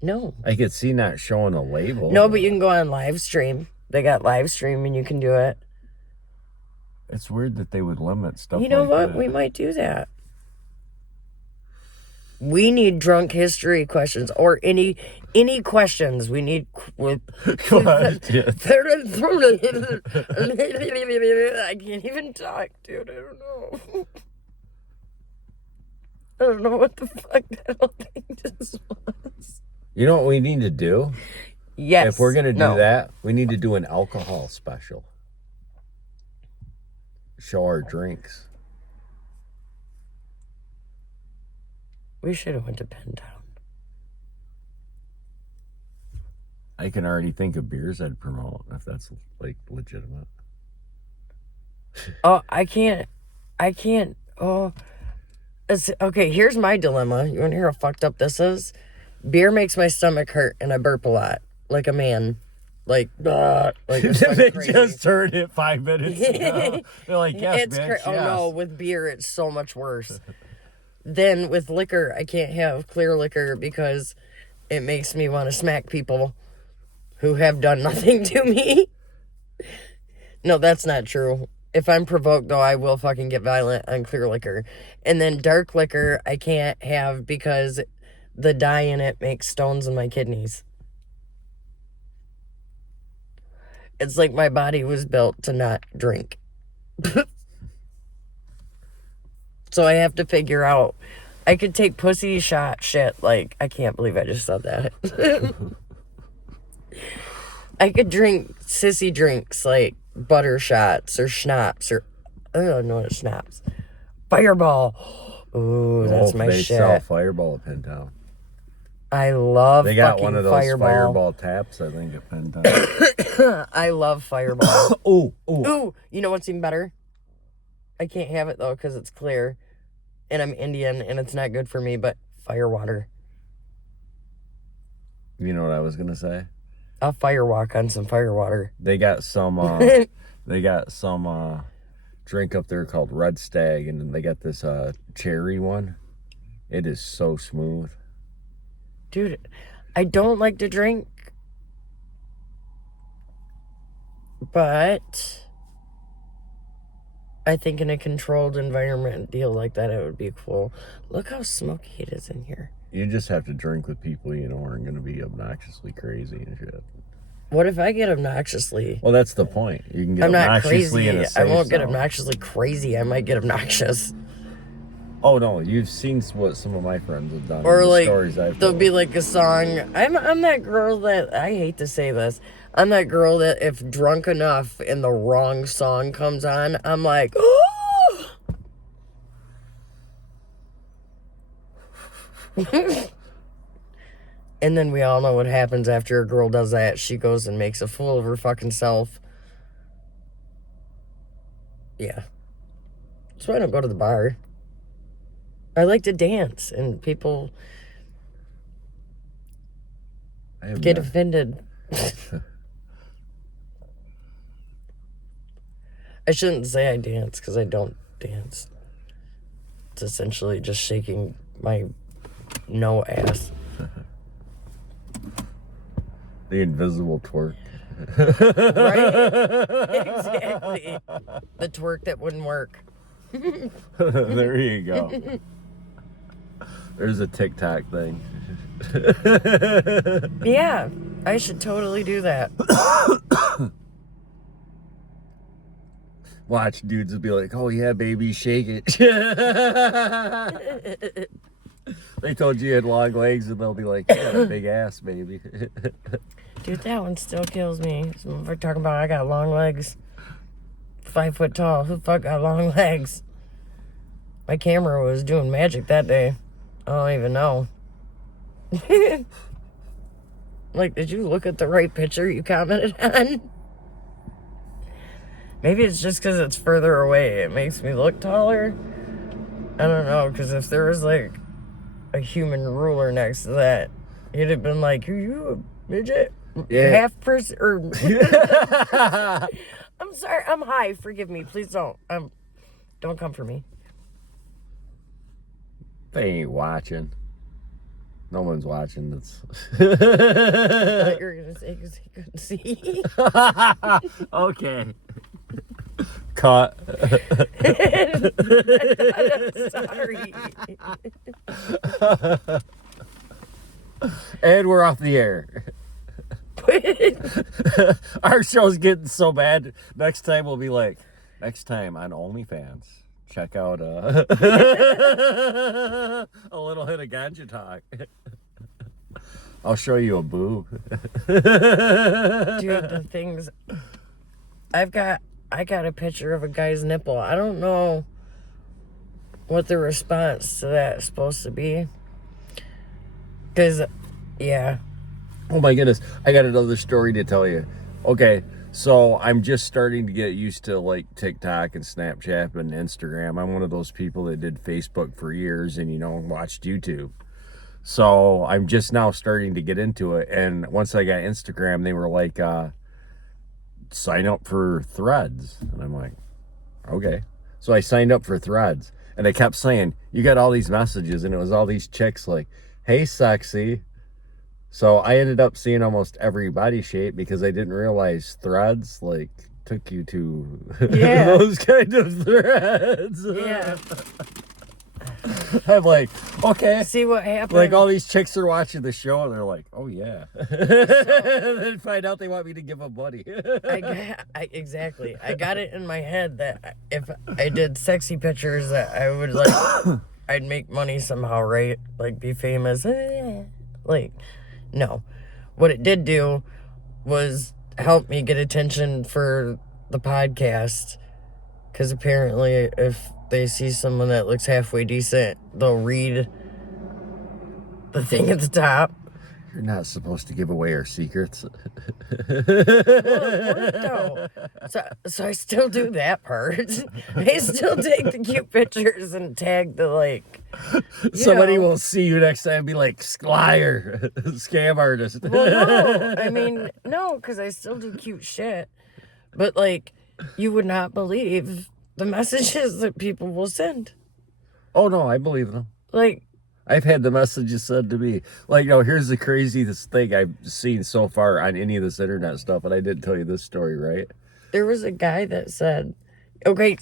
No. I could see not showing a label. No, but you can go on live stream. They got live stream and you can do it. It's weird that they would limit stuff. You know like what? that. We might do that. We need drunk history questions or any questions. We need. Go ahead. I can't even talk, dude. I don't know. I don't know what the fuck that whole thing just was. You know what we need to do? Yes. If we're going to do that, we need to do an alcohol special. Show our drinks. We should have went to Pentown. I can already think of beers I'd promote if that's like legitimate. Oh, I can't. Oh, okay. Here's my dilemma. You want to hear how fucked up this is? Beer makes my stomach hurt, and I burp a lot, like a man. Like it's They crazy. just heard it 5 minutes ago. They're like, yes, It's bitch, Oh yes. no, with beer it's so much worse. Then with liquor, I can't have clear liquor because it makes me want to smack people who have done nothing to me. No, that's not true. If I'm provoked, though, I will fucking get violent on clear liquor. And then dark liquor, I can't have because the dye in it makes stones in my kidneys. It's like my body was built to not drink. So I have to figure out. I could take pussy shot shit. Like, I can't believe I just said that. I could drink sissy drinks like butter shots or schnapps or... I don't know what schnapps. Fireball. Ooh, that's my they shit. sell Fireball at Pentown. I love They got fucking one of those Fireball taps, I think, at Pentown. I love Fireball. Ooh. Ooh, you know what's even better? I can't have it, though, because it's clear. And I'm Indian, and it's not good for me, but fire water. You know what I was going to say? I'll firewalk on some fire water. They got some drink up there called Red Stag, and they got this cherry one. It is so smooth. Dude, I don't like to drink, but I think in a controlled environment deal like that, it would be cool. Look how smoky it is in here. You just have to drink with people you know aren't going to be obnoxiously crazy and shit. What if I get obnoxiously? Well, that's the point. You can get I'm not obnoxiously crazy. in a I safe won't get zone. obnoxiously crazy. I might get obnoxious. Oh no, you've seen what some of my friends have done. Or in the like, stories I've there'll told. be like a song. I'm that girl that, I hate to say this, I'm that girl that if drunk enough and the wrong song comes on, I'm like, oh! And then we all know what happens after a girl does that. She goes and makes a fool of her fucking self. Yeah. That's why I don't go to the bar. I like to dance, and people I have get not- offended. I shouldn't say I dance, because I don't dance. It's essentially just shaking my no ass. The invisible twerk. Right? Exactly. The twerk that wouldn't work. There you go. There's a TikTok thing. Yeah, I should totally do that. Watch dudes will be like, oh yeah, baby, shake it. They told you had long legs, and they'll be like, yeah, big ass, baby. Dude, that one still kills me. So we're talking about I got long legs. 5 foot tall. Who the fuck got long legs? My camera was doing magic that day. I don't even know. Like, did you look at the right picture you commented on? Maybe it's just because it's further away. It makes me look taller. I don't know, because if there was, like, a human ruler next to that, you'd have been like, are you a midget? Yeah. Half person? Or... I'm sorry. I'm high. Forgive me. Please don't. Don't come for me. They ain't watching. No one's watching. That's. I thought you were going to say because he couldn't see. Okay. Cut. I'm sorry. And we're off the air. Our show's getting so bad. Next time we'll be like, next time on OnlyFans, check out a little hit of Ganja Talk. I'll show you a boob. Dude, the things I got a picture of a guy's nipple. I don't know what the response to that is supposed to be. Cause yeah. Oh my goodness, I got another story to tell you. Okay, so I'm just starting to get used to like TikTok and Snapchat and Instagram. I'm one of those people that did Facebook for years and, watched YouTube. So I'm just now starting to get into it. And once I got Instagram, they were like, sign up for Threads. And I'm like, okay. So I signed up for Threads. And they kept saying, you got all these messages. And it was all these chicks like, hey, sexy. So I ended up seeing almost every body shape because I didn't realize Threads like took you to those kind of threads. Yeah. I'm like, okay. See what happened. Like all these chicks are watching the show and they're like, oh yeah. And then find out they want me to give them money. Exactly. I got it in my head that if I did sexy pictures that I would like, I'd make money somehow, right? Like be famous. Like, no. What it did do was help me get attention for the podcast. Because apparently if they see someone that looks halfway decent, they'll read the thing at the top. You're not supposed to give away our secrets. Well, it worked out. So I still do that part. I still take the cute pictures and tag the like. Somebody will see you next time and be like, liar, scam artist. Well, no. I mean, no, because I still do cute shit. But like, you would not believe the messages that people will send. Oh, no, I believe them. Like, I've had the messages said to me. Like, here's the craziest thing I've seen so far on any of this internet stuff, and I didn't tell you this story, right? there was a guy that said, okay,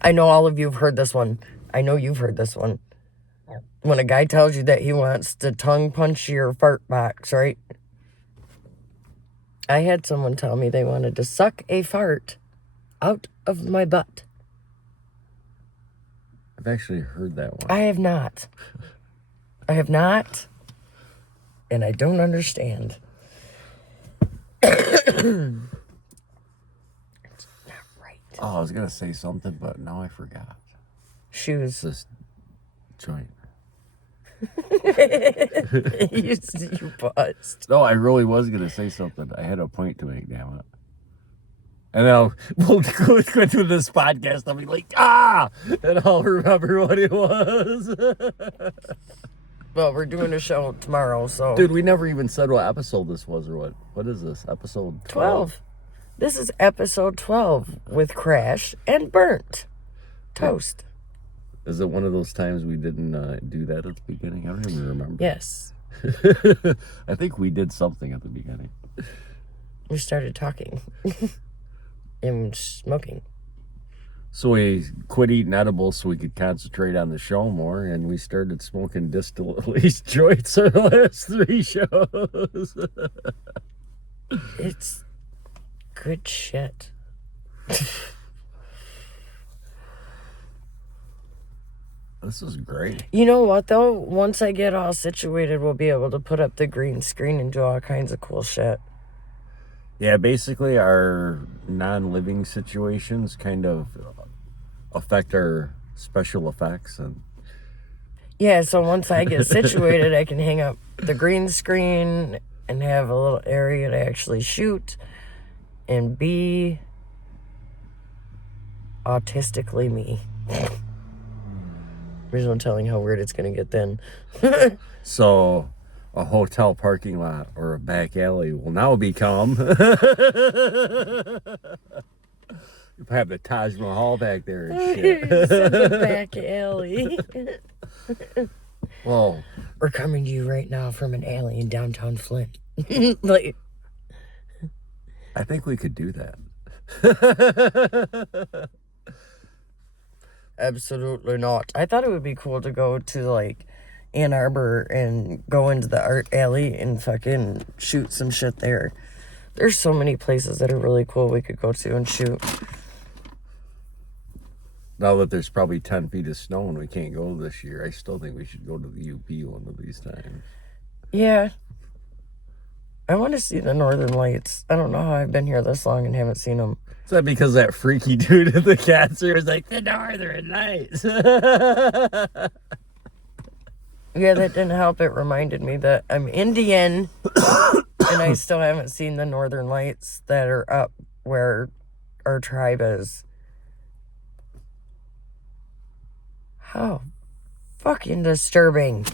I know all of you have heard this one. I know you've heard this one. When a guy tells you that he wants to tongue punch your fart box, right? I had someone tell me they wanted to suck a fart out of my butt. I've actually heard that one. I have not. I have not. And I don't understand. It's not right. Oh, I was going to say something, but now I forgot. Shoes. This joint. you buzzed. No, I really was going to say something. I had a point to make, damn it. And then we'll go through this podcast. I'll be like, and I'll remember what it was. Well, we're doing a show tomorrow, so. Dude, we never even said what episode this was or what. What is this? Episode 12? This is episode 12 with Crash and Burnt Toast. Is it one of those times we didn't do that at the beginning? I don't even remember. Yes. I think we did something at the beginning. We started talking and smoking. So we quit eating edibles so we could concentrate on the show more, and we started smoking distillate joints our last 3 shows. It's good shit. This is great. You know what, though? Once I get all situated, we'll be able to put up the green screen and do all kinds of cool shit. Yeah, basically our non-living situations kind of affect our special effects. And yeah, so once I get situated, I can hang up the green screen and have a little area to actually shoot and be autistically me. There's no telling how weird it's going to get then. so a hotel parking lot or a back alley will now become... You have the Taj Mahal back there and shit. The back alley. Well, we're coming to you right now from an alley in downtown Flint. Like, I think we could do that. Absolutely not. I thought it would be cool to go to like Ann Arbor and go into the art alley and fucking shoot some shit there. There's so many places that are really cool we could go to and shoot. Now that there's probably 10 feet of snow and we can't go this year, I still think we should go to the UP one of these times. Yeah. I want to see the Northern Lights. I don't know how I've been here this long and haven't seen them. Is that because that freaky dude at the cancer was like, the Northern Lights? Yeah, that didn't help. It reminded me that I'm Indian and I still haven't seen the Northern Lights that are up where our tribe is. How fucking disturbing.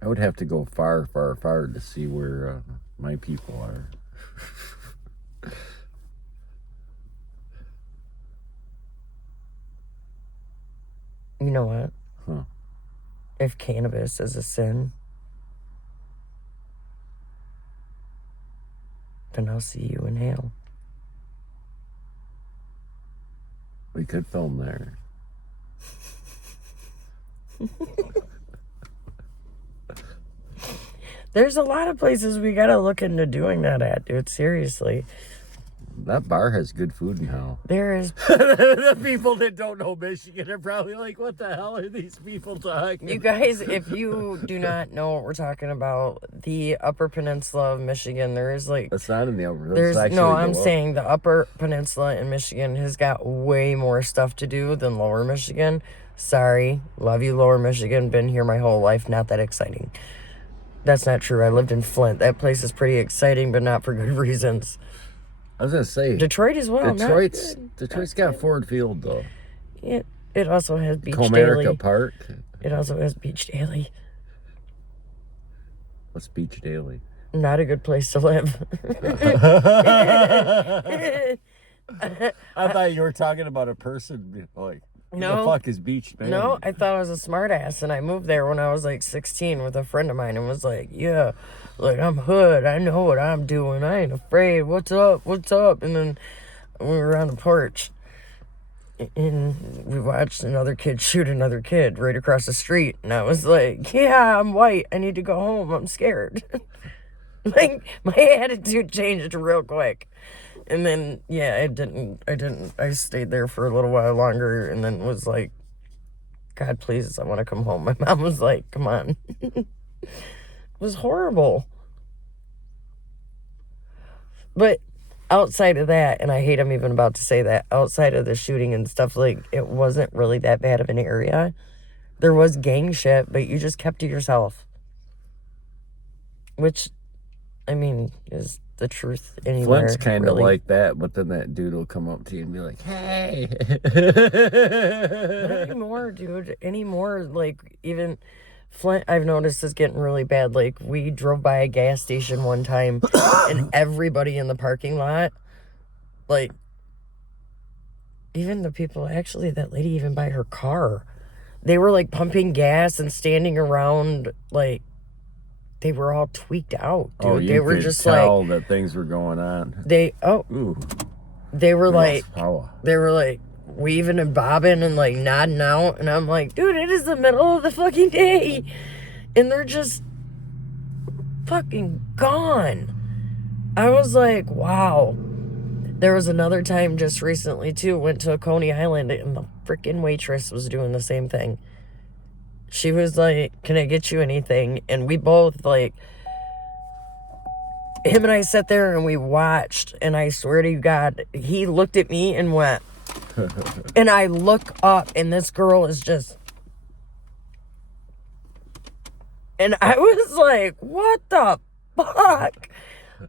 I would have to go far, far, far to see where my people are. You know what? Huh. If cannabis is a sin, then I'll see you in hell. We could film there. There's a lot of places we gotta look into doing that at, dude. Seriously. That bar has good food in hell. There is. The people that don't know Michigan are probably like, what the hell are these people talking? You guys, if you do not know what we're talking about, the Upper Peninsula of Michigan, there is like... It's not in the upper. There's no, I'm saying the Upper Peninsula in Michigan has got way more stuff to do than Lower Michigan. Sorry. Love you, Lower Michigan. Been here my whole life. Not that exciting. That's not true. I lived in Flint. That place is pretty exciting, but not for good reasons. I was gonna say Detroit as well. Detroit's got Ford Field though. It also has Beach Comerica Daily. Park. It also has Beach Daily. What's Beach Daily? Not a good place to live. I thought you were talking about a person. Like, no, what the fuck is Beach Daily? No, I thought I was a smart ass, and I moved there when I was like 16 with a friend of mine, and was like, yeah, like I'm hood, I know what I'm doing, I ain't afraid. What's up? And then we were on the porch, and we watched another kid shoot another kid right across the street, and I was like, yeah, I'm white, I need to go home, I'm scared. Like, my attitude changed real quick. And then, yeah, I stayed there for a little while longer, and then was like, God, please, I want to come home. My mom was like, come on. It was horrible. But outside of that, and I hate I'm even about to say that, outside of the shooting and stuff, like, it wasn't really that bad of an area. There was gang shit, but you just kept to yourself. Which, I mean, is the truth anywhere. Flint's kind of really. like that, but then that dude will come up to you and be like, hey. Not anymore, dude. Anymore, like, even Flint, I've noticed, is getting really bad. Like, we drove by a gas station one time, and everybody in the parking lot, like, even the people, actually, that lady even by her car, they were, like, pumping gas and standing around, like, they were all tweaked out, dude. Oh, you they were could just tell like that things were going on. They were like power. They were like weaving and bobbing and like nodding out, and I'm like, dude, it is the middle of the fucking day, and they're just fucking gone. I was like, wow. There was another time just recently, too, went to Coney Island, and the freaking waitress was doing the same thing. She was like, can I get you anything? And we both, like, him and I sat there and we watched, and I swear to God, he looked at me and went, and I look up, and this girl is just, and I was like, what the fuck?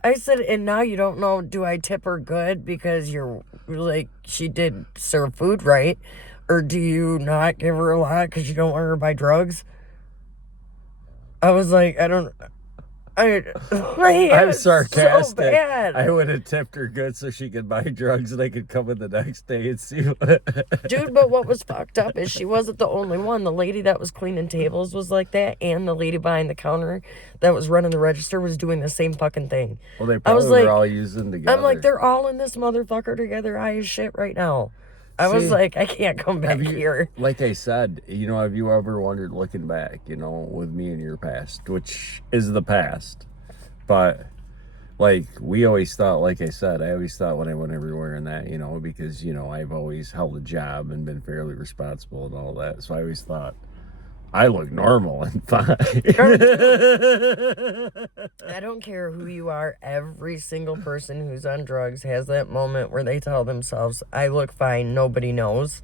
I said, and now you don't know, do I tip her good because you're like, she did serve food right? Or do you not give her a lot because you don't want her to buy drugs? I was like, I'm sarcastic. So bad. I would have tipped her good so she could buy drugs and I could come in the next day and see what... Dude, but what was fucked up is she wasn't the only one. The lady that was cleaning tables was like that, and the lady behind the counter that was running the register was doing the same fucking thing. Well, they probably were all using together. I'm like, they're all in this motherfucker together high as shit right now. I was like, I can't come back here. Like I said, have you ever wondered, looking back, with me and your past, which is the past, but, like, we always thought, like I said, I always thought when I went everywhere and that, because, I've always held a job and been fairly responsible and all that, so I always thought, I look normal and fine. I don't care who you are. Every single person who's on drugs has that moment where they tell themselves, I look fine, nobody knows.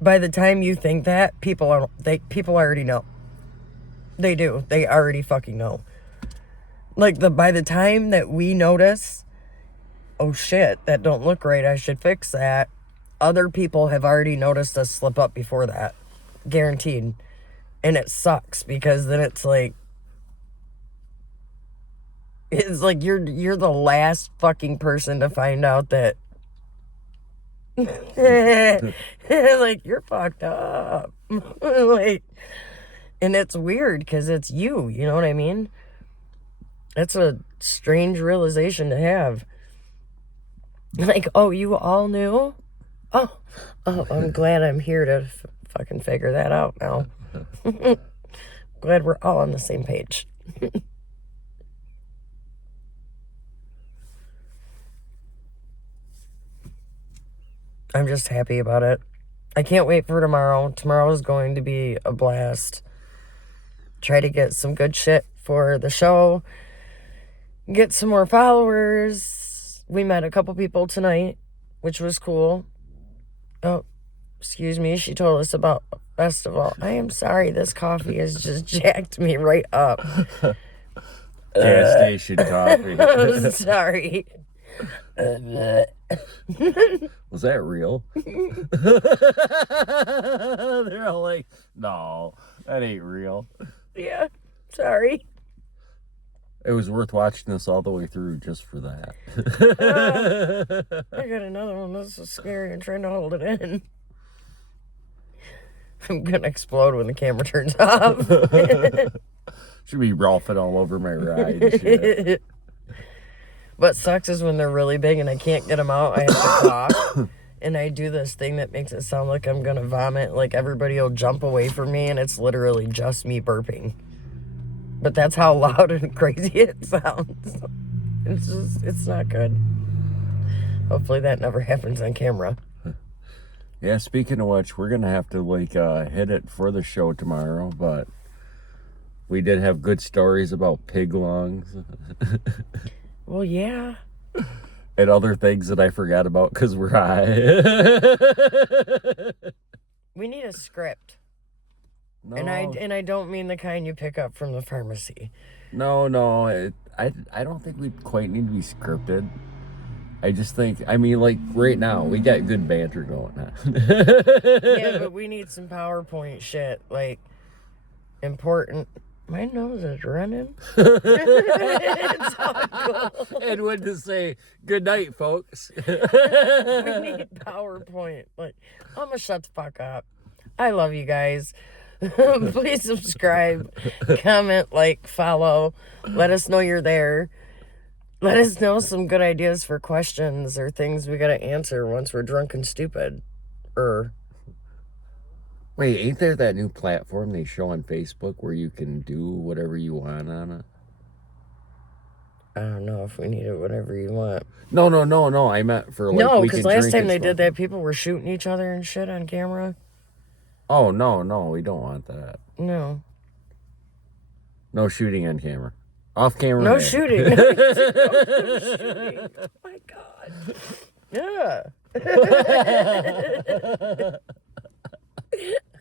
By the time you think that, people already know. They do. They already fucking know. Like, by the time that we notice, oh shit, that don't look right, I should fix that, other people have already noticed us slip up before that. Guaranteed. And it sucks because then it's like you're the last fucking person to find out that like, you're fucked up. Like, and it's weird because it's you know what I mean? It's a strange realization to have. Like, oh, you all knew? Oh, I'm glad I'm here to fucking figure that out now. Glad we're all on the same page. I'm just happy about it. I can't wait for tomorrow. Tomorrow is going to be a blast. Try to get some good shit for the show. Get some more followers. We met a couple people tonight, which was cool. Oh, excuse me. She told us about a festival. I am sorry. This coffee has just jacked me right up. Gas station coffee. I'm sorry. Was that real? They're all like, no, that ain't real. Yeah, sorry. It was worth watching this all the way through just for that. I got another one. This is scary. I'm trying to hold it in. I'm gonna explode when the camera turns off. Should be rolfing all over my ride and shit. What sucks is when they're really big and I can't get them out, I have to cough. And I do this thing that makes it sound like I'm gonna vomit. Like, everybody will jump away from me and it's literally just me burping. But that's how loud and crazy it sounds. It's not good. Hopefully that never happens on camera. Yeah, speaking of which, we're gonna have to hit it for the show tomorrow, but we did have good stories about pig lungs. Well, yeah. And other things that I forgot about because we're high. We need a script. No. And I don't mean the kind you pick up from the pharmacy. No. I don't think we quite need to be scripted. I just think, right now, we got good banter going on. Yeah, but we need some PowerPoint shit. Like, important. My nose is running. It's all cool. And when to say, good night, folks. We need PowerPoint. Like, I'm gonna shut the fuck up. I love you guys. Please subscribe, comment, follow. Let us know you're there. Let us know some good ideas for questions or things we gotta answer once we're drunk and stupid. Wait, ain't there that new platform they show on Facebook where you can do whatever you want on it? I don't know if we need it, whatever you want. No. I meant for like No, we because can last drink time and they stuff. did that, people were shooting each other and shit on camera. Oh no, we don't want that. No. No shooting on camera. Off camera. No eh? shooting. No shooting. Oh my God. Yeah.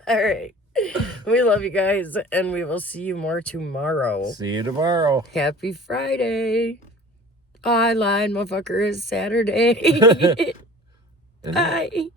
All right. We love you guys, and we will see you more tomorrow. See you tomorrow. Happy Friday. Oh, I lied, motherfucker. It's Saturday. Is it? Bye.